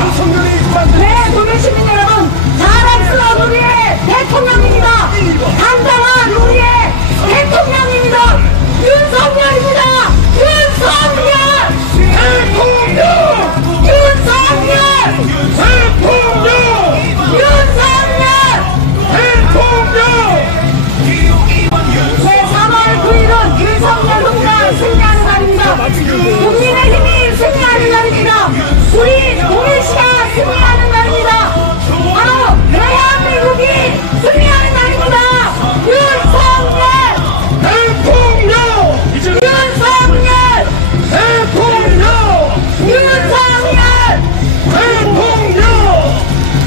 선생입니다. 네, 동해 시민 여러분, 자랑스러운 우리의 대통령입니다. 당당한 우리의 대통령입니다. 윤석열입니다. 윤석열! 대통령! 윤석열! 대통령! 윤석열! 대통령! 네, 3월 9일은 윤석열 후보가 승리하는 날입니다. 국민의힘이 승리하는 날입니다. 우리 동해시가 승리하는 날입니다. 바로 대한민국이 승리하는 날입니다. 윤석열! 대통령! 윤석열! 대통령! 윤석열! 대통령!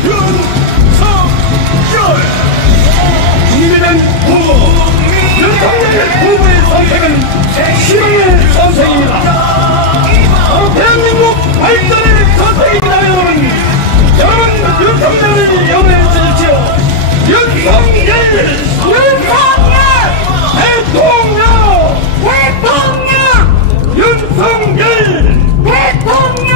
윤석열! 국민은 후보! 윤석열 후보의 선택은 희망의 선택입니다. 바로 대한민국 발전의 선택입니다, 여러분! 여러분, 윤석열을 영원히 주십시오! 윤석열! 윤석열! 대통령! 대통령! 윤석열! 대통령!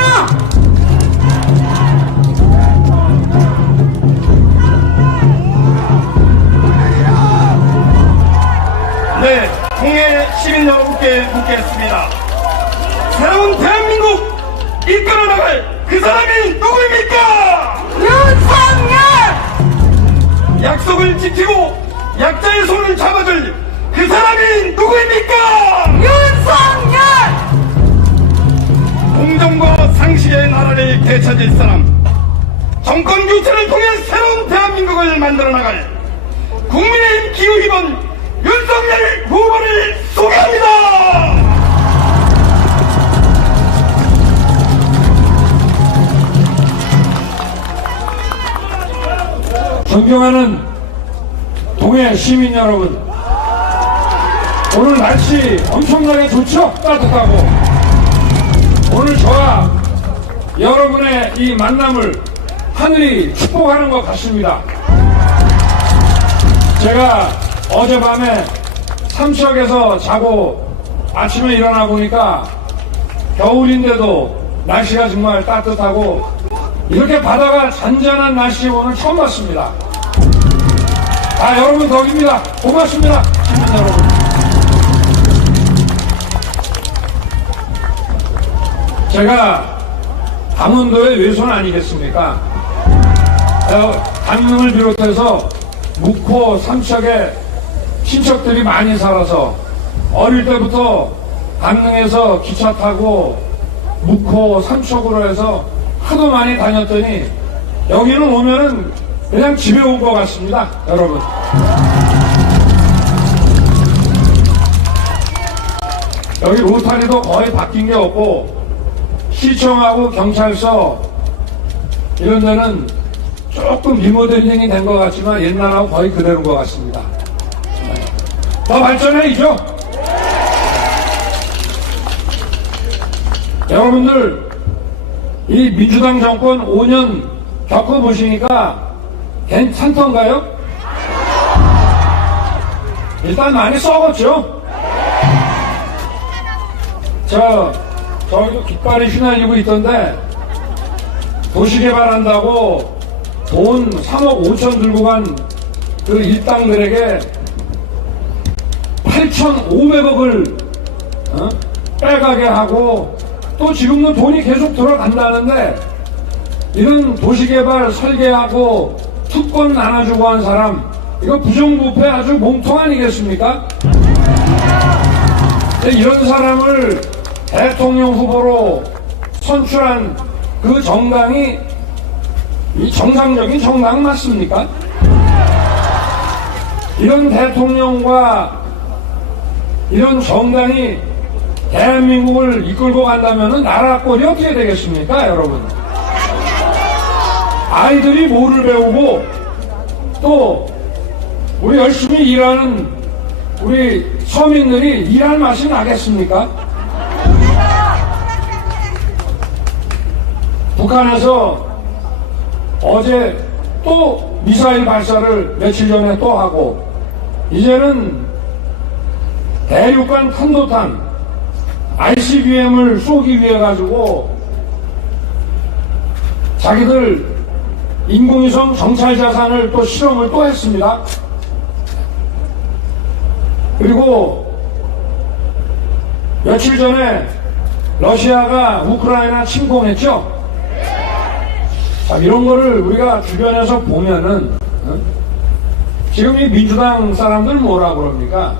네, 동해 시민 여러분께 묻겠습니다. 새로운 대한민국 이끌어 나갈 그 사람이 누구입니까? 윤석열! 약속을 지키고 약자의 손을 잡아줄 그 사람이 누구입니까? 윤석열! 공정과 상식의 나라를 되찾을 사람, 정권 교체를 통해 새로운 대한민국을 만들어 나갈 국민의힘 기호 2번 윤석열 후보를 소개합니다. 존경하는 동해 시민 여러분, 오늘 날씨 엄청나게 좋죠? 따뜻하고. 오늘 저와 여러분의 이 만남을 하늘이 축복하는 것 같습니다. 제가 어젯밤에 삼척에서 자고 아침에 일어나 보니까 겨울인데도 날씨가 정말 따뜻하고 이렇게 바다가 잔잔한 날씨 오늘 처음 봤습니다. 여러분 덕입니다. 고맙습니다. 시민 여러분. 제가 강원도의 외손 아니겠습니까? 강릉을 비롯해서 묵호, 삼척에 친척들이 많이 살아서 어릴 때부터 강릉에서 기차 타고 묵호, 삼척으로 해서 하도 많이 다녔더니 여기는 오면은 그냥 집에 온 것 같습니다, 여러분. 여기 로타리도 거의 바뀐 게 없고 시청하고 경찰서 이런 데는 조금 리모델링이 된 것 같지만 옛날하고 거의 그대로인 것 같습니다. 더 발전해야죠. 여러분들 이 민주당 정권 5년 겪어보시니까 괜찮던가요? 일단 많이 썩었죠. 저기도 깃발이 휘날리고 있던데 도시개발한다고 돈 3억 5천 들고 간 그 일당들에게 8,500억을 빼가게 하고 또 지금도 돈이 계속 들어간다는데 이런 도시개발 설계하고 특권 나눠주고 한 사람 이거 부정부패 아주 몸통 아니겠습니까? 이런 사람을 대통령 후보로 선출한 그 정당이 이 정상적인 정당 맞습니까? 이런 대통령과 이런 정당이 대한민국을 이끌고 간다면 나라 꼴이 어떻게 되겠습니까, 여러분? 아이들이 뭐를 배우고 또 우리 열심히 일하는 우리 서민들이 일할 맛이 나겠습니까? 북한에서 어제 또 미사일 발사를 며칠 전에 또 하고 이제는 대륙간 탄도탄 ICBM을 쏘기 위해 가지고 자기들 인공위성 정찰 자산을 또 실험을 또 했습니다. 그리고 며칠 전에 러시아가 우크라이나 침공했죠. 자, 이런 거를 우리가 주변에서 보면은 지금 이 민주당 사람들 뭐라 그럽니까?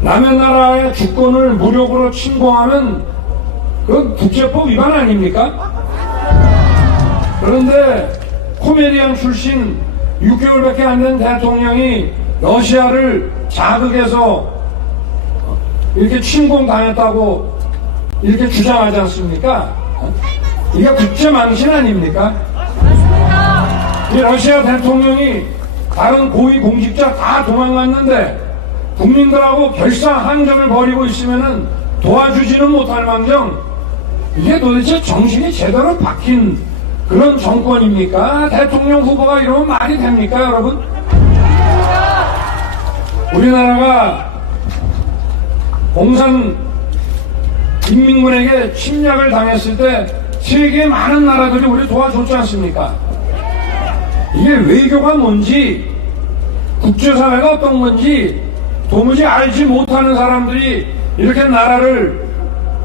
남의 나라의 주권을 무력으로 침공하면 그건 국제법 위반 아닙니까? 그런데 코미디언 출신 6개월밖에 안 된 대통령이 러시아를 자극해서 이렇게 침공당했다고 이렇게 주장하지 않습니까? 이게 국제망신 아닙니까? 이 러시아 대통령이 다른 고위 공직자 다 도망갔는데 국민들하고 결사항전을 벌이고 있으면은 도와주지는 못할 망정, 이게 도대체 정신이 제대로 박힌 그런 정권입니까? 대통령 후보가 이러면 말이 됩니까, 여러분? 우리나라가 공산 인민군에게 침략을 당했을 때 세계의 많은 나라들이 우리 도와줬지 않습니까? 이게 외교가 뭔지, 국제사회가 어떤 건지 도무지 알지 못하는 사람들이 이렇게 나라를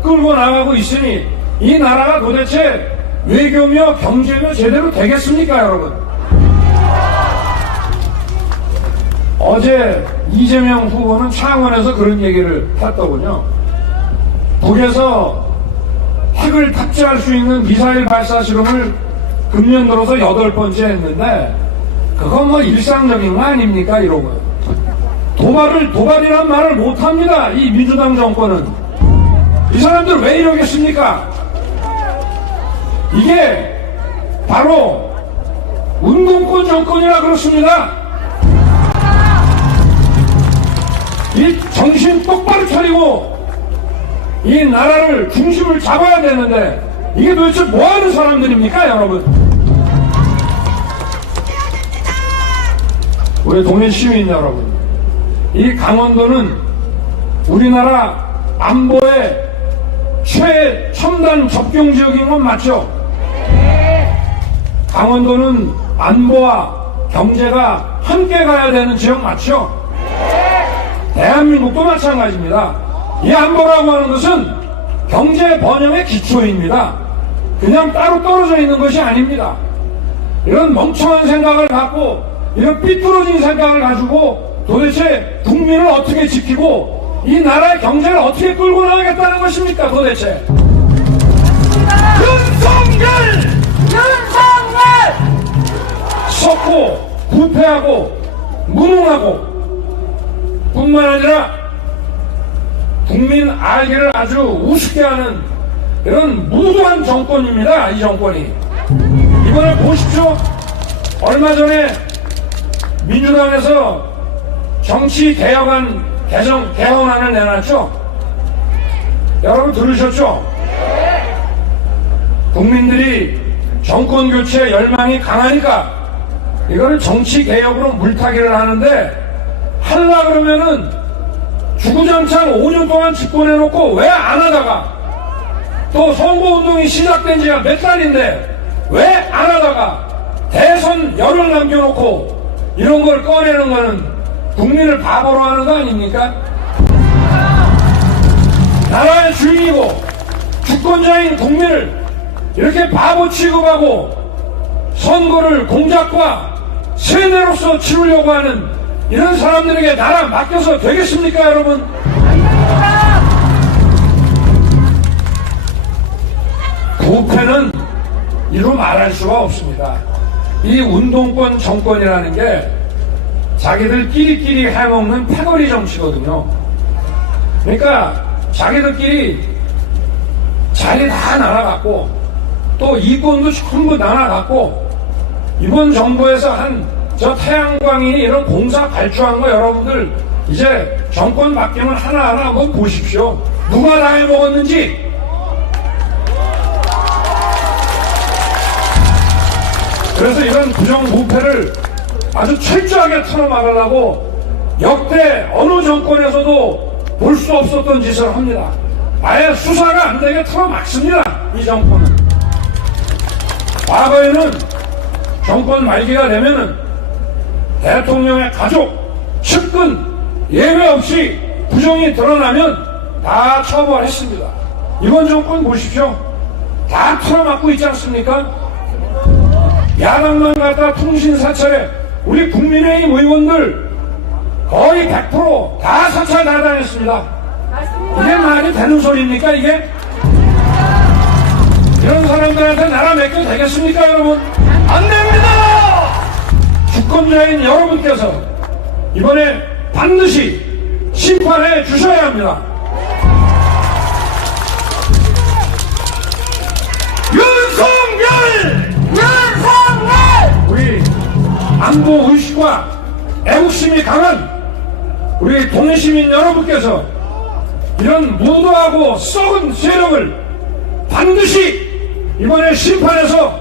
끌고 나가고 있으니 이 나라가 도대체 외교며 경제며 제대로 되겠습니까, 여러분? 어제 이재명 후보는 창원에서 그런 얘기를 했더군요. 북에서 핵을 탑재할 수 있는 미사일 발사 실험을 금년 들어서 8번째 했는데 그건 뭐 일상적인 거 아닙니까, 이러고. 도발이란 말을 못합니다, 이 민주당 정권은. 이 사람들 왜 이러겠습니까? 이게 바로 운동권 정권이라 그렇습니다. 이 정신 똑바로 차리고 이 나라를 중심을 잡아야 되는데 이게 도대체 뭐하는 사람들입니까, 여러분? 우리 동네 시민 여러분, 이 강원도는 우리나라 안보의 최첨단 접경 지역인 건 맞죠? 강원도는 안보와 경제가 함께 가야 되는 지역 맞죠? 대한민국도 마찬가지입니다. 이 안보라고 하는 것은 경제 번영의 기초입니다. 그냥 따로 떨어져 있는 것이 아닙니다. 이런 멍청한 생각을 갖고, 이런 삐뚤어진 생각을 가지고 도대체 국민을 어떻게 지키고 이 나라의 경제를 어떻게 끌고 나가겠다는 것입니까, 도대체? 윤석열! 썩고 부패하고 무능하고 뿐만 아니라 국민 알기를 아주 우습게 하는 이런 무도한 정권입니다, 이 정권이. 이번에 보십시오. 얼마 전에 민주당에서 정치 개혁안 개헌안을 내놨죠? 여러분 들으셨죠? 국민들이 정권 교체 열망이 강하니까 이거는 정치 개혁으로 물타기를 하는데, 하려고 그러면은 주구장창 5년 동안 집권해놓고 왜 안 하다가, 또 선거운동이 시작된 지가 몇 달인데 왜 안 하다가 대선 열흘 남겨놓고 이런 걸 꺼내는 거는 국민을 바보로 하는 거 아닙니까? 나라의 주인이고 주권자인 국민을 이렇게 바보 취급하고 선거를 공작과 세뇌로서 치우려고 하는 이런 사람들에게 나라 맡겨서 되겠습니까, 여러분? 부패는 이루 말할 수가 없습니다. 이 운동권 정권이라는 게 자기들 끼리끼리 해먹는 패거리 정치거든요. 그러니까 자기들끼리 자리 다 나눠갖고 또 이권도 전부 나눠갖고 이번 정부에서 한 저 태양광이 이런 공사 발주한 거 여러분들 이제 정권 바뀌면 하나하나 한번 보십시오. 누가 다 해먹었는지. 그래서 이런 부정부패를 아주 철저하게 틀어막으려고 역대 어느 정권에서도 볼 수 없었던 짓을 합니다. 아예 수사가 안 되게 틀어막습니다, 이 정권은. 과거에는 정권 말기가 되면은 대통령의 가족, 측근 예외 없이 부정이 드러나면 다 처벌했습니다. 이번 정권 보십시오. 다 털어맞고 있지 않습니까? 야당만 갖다 통신 사찰에 우리 국민의힘 의원들 거의 100% 다 사찰 다 당했습니다. 이게 말이 되는 소리입니까 이게? 이런 사람들한테 나라 맡겨도 되겠습니까 여러분? 안 됩니다! 주권자인 여러분께서 이번에 반드시 심판해 주셔야 합니다. 윤석열! 우리 안보 의식과 애국심이 강한 우리 동시민 여러분께서 이런 무도하고 썩은 세력을 반드시 이번에 심판해서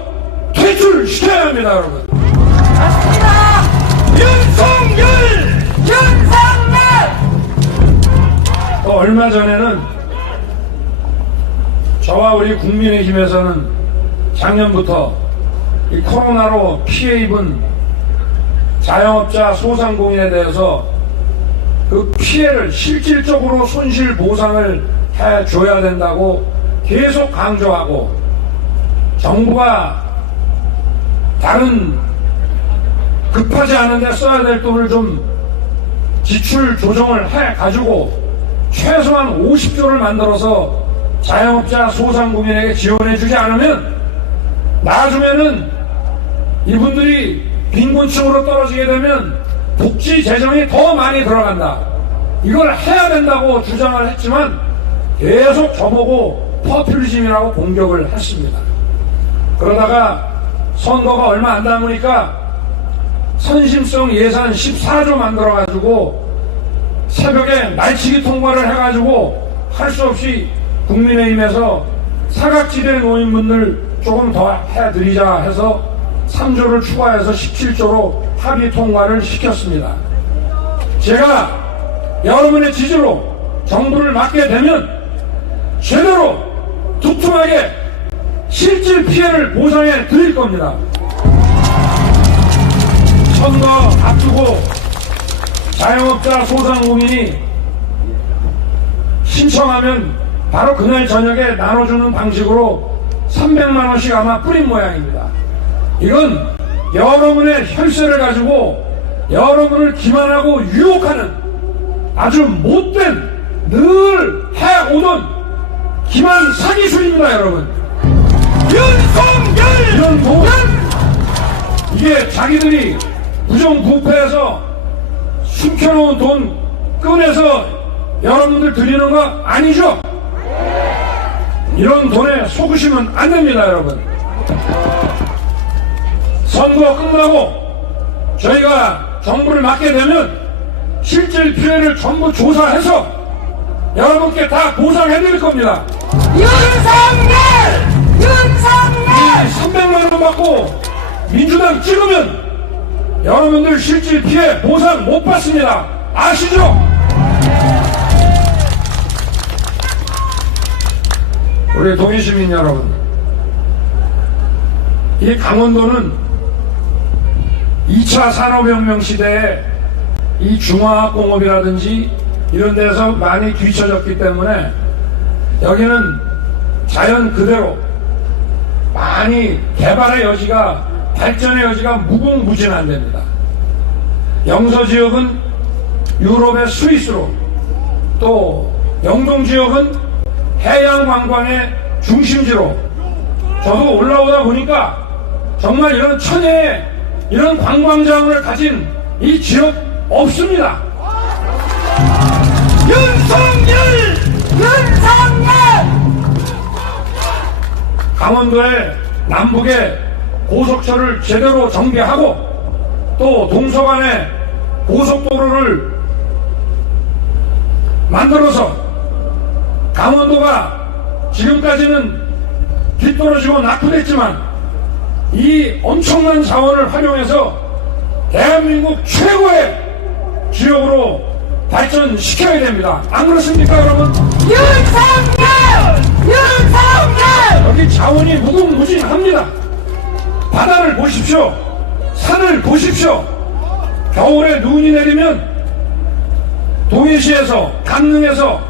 퇴출시켜야 합니다 여러분. 맞습니다. 윤석열! 또 얼마 전에는 저와 우리 국민의힘에서는 작년부터 이 코로나로 피해 입은 자영업자 소상공인에 대해서 그 피해를 실질적으로 손실 보상을 해줘야 된다고 계속 강조하고 정부가 다른 급하지 않은데 써야 될 돈을 좀 지출 조정을 해가지고 최소한 50조를 만들어서 자영업자 소상공인에게 지원해주지 않으면 나중에는 이분들이 빈곤층으로 떨어지게 되면 복지 재정이 더 많이 들어간다. 이걸 해야 된다고 주장을 했지만 계속 저보고 퍼퓰리즘이라고 공격을 했습니다. 그러다가 선거가 얼마 안 남으니까 선심성 예산 14조 만들어가지고 새벽에 날치기 통과를 해가지고 할 수 없이 국민의힘에서 사각지대 노인분들 조금 더 해드리자 해서 3조를 추가해서 17조로 합의 통과를 시켰습니다. 제가 여러분의 지지로 정부를 맡게 되면 제대로 두툼하게 실질 피해를 보상해 드릴 겁니다. 선거 앞두고 자영업자 소상공인이 신청하면 바로 그날 저녁에 나눠주는 방식으로 300만원씩 아마 뿌린 모양입니다. 이건 여러분의 혈세를 가지고 여러분을 기만하고 유혹하는 아주 못된 늘 해오던 기만 사기술입니다 여러분. 윤석열! 이런 돈 이게 자기들이 부정부패해서 숨겨놓은 돈 꺼내서 여러분들 드리는 거 아니죠? 이런 돈에 속으시면 안 됩니다 여러분. 선거 끝나고 저희가 정부를 맡게 되면 실질 피해를 전부 조사해서 여러분께 다 보상해드릴 겁니다. 윤석열! 300만원 받고 민주당 찍으면 여러분들 실질 피해 보상 못 받습니다. 아시죠? 우리 동해시민 여러분, 이 강원도는 2차 산업혁명 시대에 이 중화학공업이라든지 이런 데서 많이 뒤처졌기 때문에 여기는 자연 그대로 많이 개발의 여지가, 발전의 여지가 무궁무진한 데입니다. 영서지역은 유럽의 스위스로, 또 영동지역은 해양관광의 중심지로, 저도 올라오다 보니까 정말 이런 천혜의 이런 관광자원을 가진 이 지역 없습니다. 윤석열! 강원도의 남북에 고속철을 제대로 전개하고 또 동서간에 고속도로를 만들어서 강원도가 지금까지는 뒤떨어지고 낙후됐지만 이 엄청난 자원을 활용해서 대한민국 최고의 지역으로 발전시켜야 됩니다. 안 그렇습니까 여러분? 윤석열! 여기 자원이 무궁무진합니다. 바다를 보십시오. 산을 보십시오. 겨울에 눈이 내리면 동해시에서, 강릉에서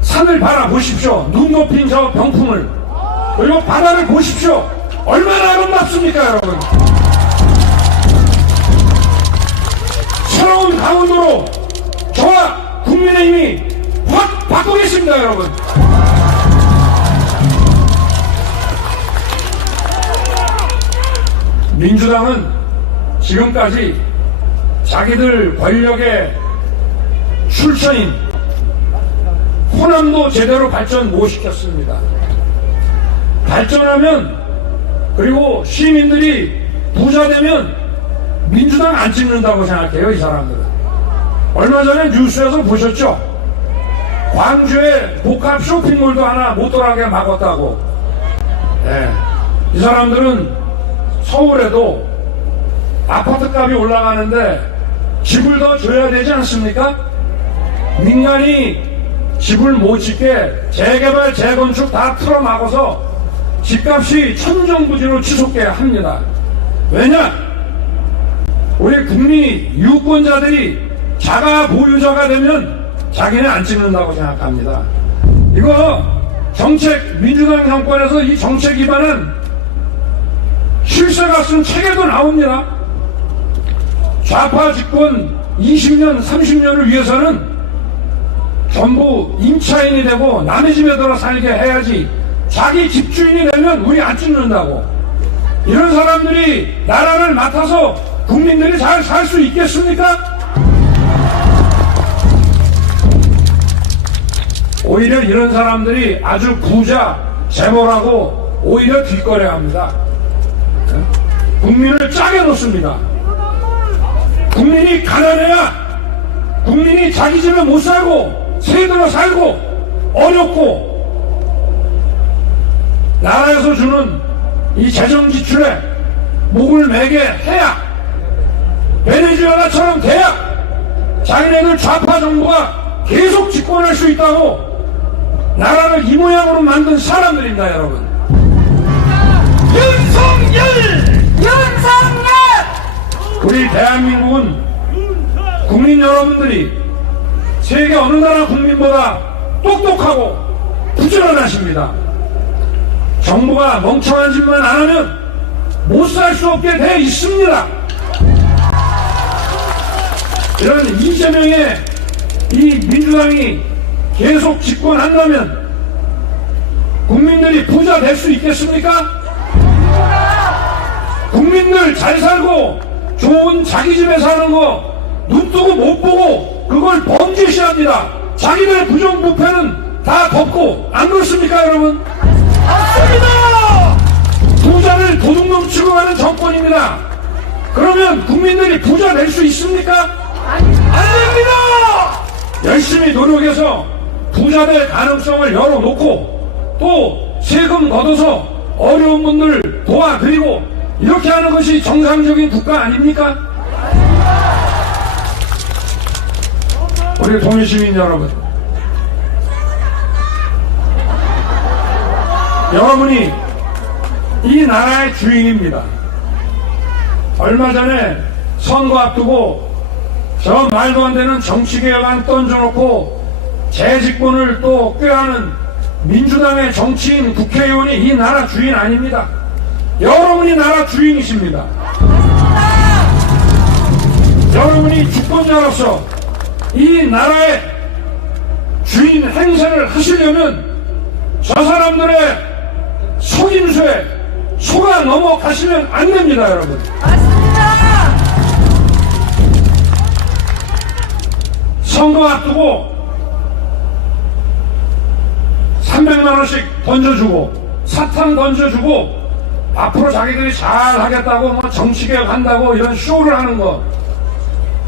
산을 바라보십시오. 눈 덮인 저 병풍을. 그리고 바다를 보십시오. 얼마나 아름답습니까, 여러분? 새로운 강원도로 저와 국민의힘이 확 바꾸겠습니다, 여러분. 민주당은 지금까지 자기들 권력의 출처인 호남도 제대로 발전 못 시켰습니다. 발전하면, 그리고 시민들이 부자 되면 민주당 안 찍는다고 생각해요, 이 사람들은. 얼마 전에 뉴스에서 보셨죠? 광주에 복합 쇼핑몰도 하나 못 돌아가게 막았다고. 네. 이 사람들은 서울에도 아파트값이 올라가는데 집을 더 줘야 되지 않습니까? 민간이 집을 못 짓게 재개발, 재건축 다 틀어막아서 집값이 천정부지로 치솟게 합니다. 왜냐? 우리 국민이, 유권자들이 자가 보유자가 되면 자기는 안 찍는다고 생각합니다. 이거 정책, 민주당 정권에서 이 정책 위반은 실세가 쓴 책에도 나옵니다. 좌파 집권 20년, 30년을 위해서는 전부 임차인이 되고 남의 집에 들어 살게 해야지, 자기 집주인이 되면 우리 안 찍는다고. 이런 사람들이 나라를 맡아서 국민들이 잘 살 수 있겠습니까? 오히려 이런 사람들이 아주 부자, 재벌하고 오히려 뒷거래합니다. 국민을 짜게 놓습니다. 국민이 가난해야 국민이 자기 집에 못 살고 새들어 살고 어렵고, 나라에서 주는 이 재정 지출에 목을 매게 해야, 베네수엘라처럼 돼야 자기네들 좌파 정부가 계속 집권할 수 있다고 나라를 이 모양으로 만든 사람들입니다, 여러분. 윤석열! 우리 대한민국은 국민 여러분들이 세계 어느 나라 국민보다 똑똑하고 부지런하십니다. 정부가 멍청한 짓만 안 하면 못 살 수 없게 돼 있습니다. 이런 이재명의 이 민주당이 계속 집권한다면 국민들이 부자 될 수 있겠습니까? 국민들 잘 살고 좋은 자기 집에 사는 거 눈 뜨고 못 보고 그걸 범죄시합니다. 자기들의 부정부패는 다 덮고, 안 그렇습니까, 여러분? 맞습니다! 부자를 도둑놈 취급하는 정권입니다. 그러면 국민들이 부자 될 수 있습니까? 안 됩니다! 열심히 노력해서 부자 될 가능성을 열어놓고 또 세금 걷어서 어려운 분들 도와드리고, 이렇게 하는 것이 정상적인 국가 아닙니까? 우리 동해시민 여러분, 여러분이 이 나라의 주인입니다. 얼마 전에 선거 앞두고 저 말도 안 되는 정치개혁안 던져놓고 재집권을 또 꾀하는 민주당의 정치인 국회의원이 이 나라 주인 아닙니다. 여러분이 나라 주인이십니다. 여러분이 주권자로서 이 나라의 주인 행세를 하시려면 저 사람들의 속임수에 속아 넘어가시면 안 됩니다, 여러분. 맞습니다. 선거 앞두고 300만 원씩 던져주고 사탕 던져주고 앞으로 자기들이 잘 하겠다고 뭐 정치개혁 한다고 이런 쇼를 하는 거,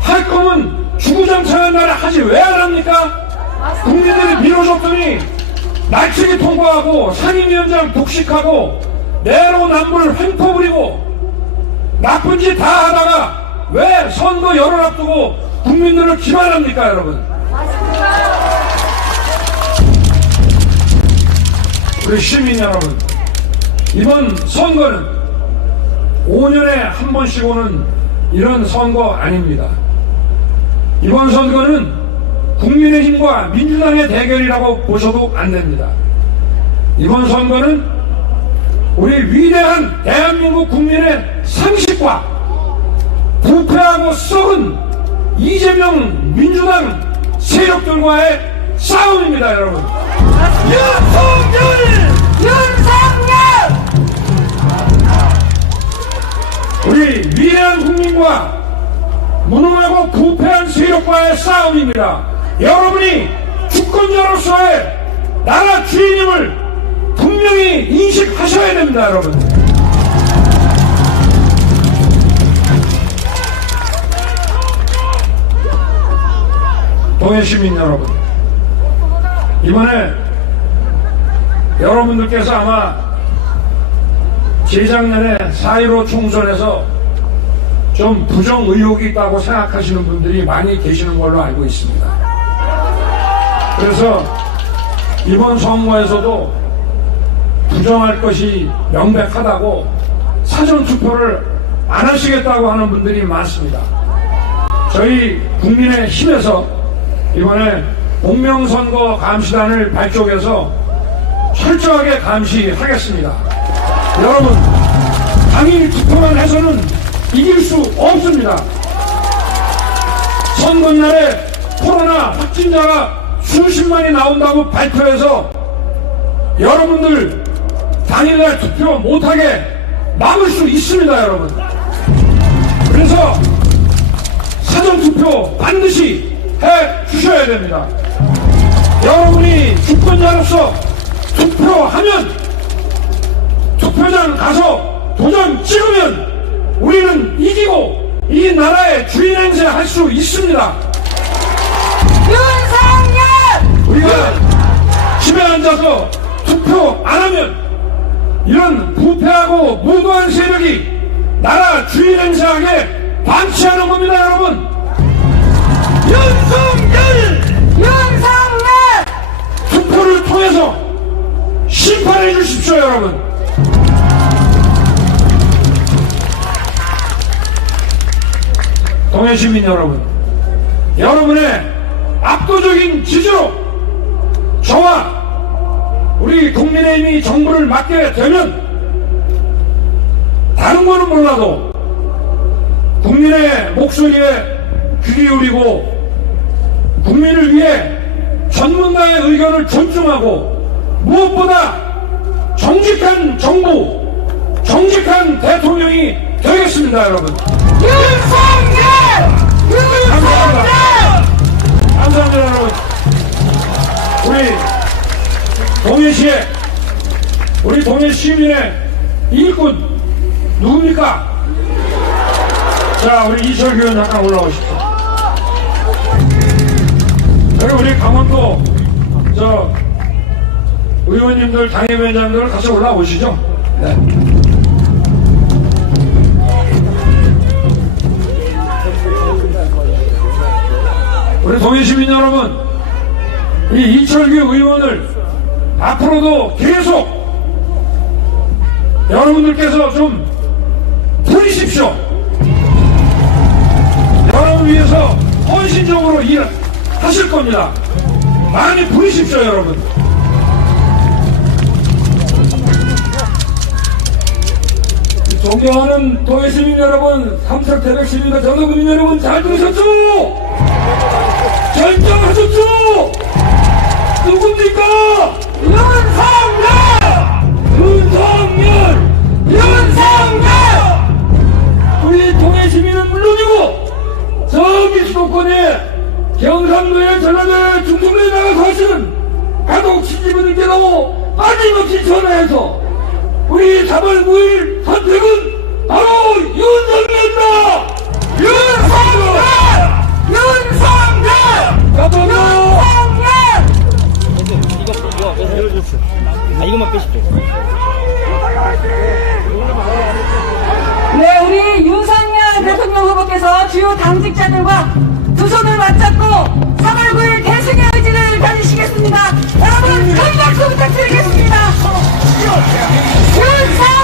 할 거면 주구장창한 날에 하지 왜 안 합니까? 국민들이 밀어줬더니 날치기 통과하고 상임위원장 독식하고 내로남불 횡포 부리고 나쁜 짓 다 하다가 왜 선거 열흘 앞두고 국민들을 기만합니까, 여러분? 우리 시민 여러분, 이번 선거는 5년에 한 번씩 오는 이런 선거 아닙니다. 이번 선거는 국민의힘과 민주당의 대결이라고 보셔도 안 됩니다. 이번 선거는 우리 위대한 대한민국 국민의 상식과 부패하고 썩은 이재명 민주당 세력들과의 싸움입니다, 여러분. 윤석열! 우리 위대한 국민과 무능하고 부패한 세력과의 싸움입니다. 여러분이 주권자로서의 나라 주인임을 분명히 인식하셔야 됩니다, 여러분. 동해시민 여러분, 이번에 여러분들께서 아마 재작년에 4.15 총선에서 좀 부정 의혹이 있다고 생각하시는 분들이 많이 계시는 걸로 알고 있습니다. 그래서 이번 선거에서도 부정할 것이 명백하다고 사전투표를 안 하시겠다고 하는 분들이 많습니다. 저희 국민의힘에서 이번에 공명선거 감시단을 발족해서 철저하게 감시하겠습니다. 여러분, 당일 투표만 해서는 이길 수 없습니다. 선거날에 코로나 확진자가 수십만이 나온다고 발표해서 여러분들 당일날 투표 못하게 막을 수 있습니다, 여러분. 그래서 사전투표 반드시 해 주셔야 됩니다. 여러분이 주권자로서 투표하면, 투표장 가서 도장 찍으면 우리는 이기고 이 나라의 주인 행세 할 수 있습니다. 윤석열! 우리가 집에 앉아서 투표 안 하면 이런 부패하고 무도한 세력이 나라 주인 행세하게 방치하는 겁니다, 여러분. 윤석열! 윤석열! 투표를 통해서 심판해 주십시오, 여러분. 동해시민 여러분, 여러분의 압도적인 지지로 저와 우리 국민의힘이 정부를 맡게 되면 다른 거는 몰라도 국민의 목소리에 귀 기울이고 국민을 위해 전문가의 의견을 존중하고 무엇보다 정직한 정부, 정직한 대통령이 되겠습니다, 여러분. 윤석열! 윤석열! 감사합니다, 여러분. 우리 동해시의, 우리 동해 시민의 일꾼 누굽니까? 자, 우리 이철규 의원 잠깐 올라오십시오. 그리고 우리 강원도 의원님들, 당협위원장들 같이 올라오시죠. 네. 우리 동해시민 여러분, 이 이철규 의원을 앞으로도 계속 여러분들께서 좀 부리십시오. 여러분 위해서 헌신적으로 일하실 겁니다. 많이 부리십시오, 여러분. 존경하는 동해시민 여러분, 삼척 태백시민과 전국민 여러분, 잘 들으셨죠? 결정하셨죠? 누굽니까? 윤석열! 윤석열! 윤석열! 우리 동해시민은 물론이고 저기 수도권에 경상도에 전라도에 중동도에 나가서 하시는 가족 시집분들께도 빠짐없이 전화해서 우리 3월 9일 선택은 바로 윤석열입니다. 윤석열! 윤석열! 이것만 빼십시오. 네, 우리 윤석열 대통령 후보께서 주요 당직자들과 두 손을 맞잡고 3월 9일 대승의 의지를 가지시겠습니다. 여러분, 큰 박수 부탁드리겠습니다. 윤석열!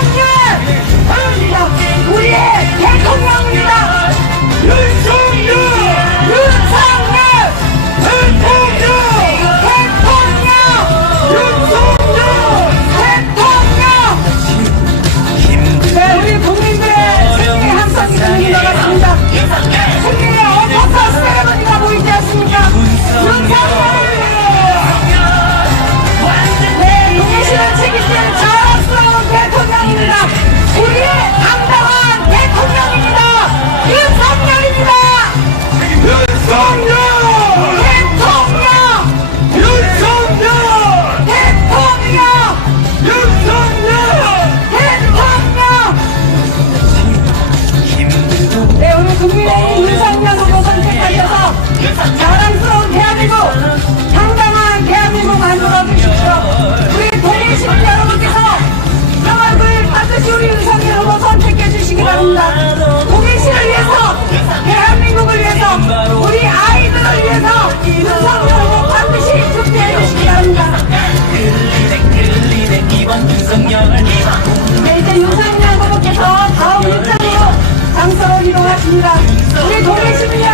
바랍니다. 동해시를 위해서, 대한민국을 위해서, 우리 아이들을 위해서 윤석열 후보 반드시 투표해 주시기 바랍니다. 네, 이제 윤석열 후보께서 다음 일정으로 장소로 이동하십니다. 우리 동해시민여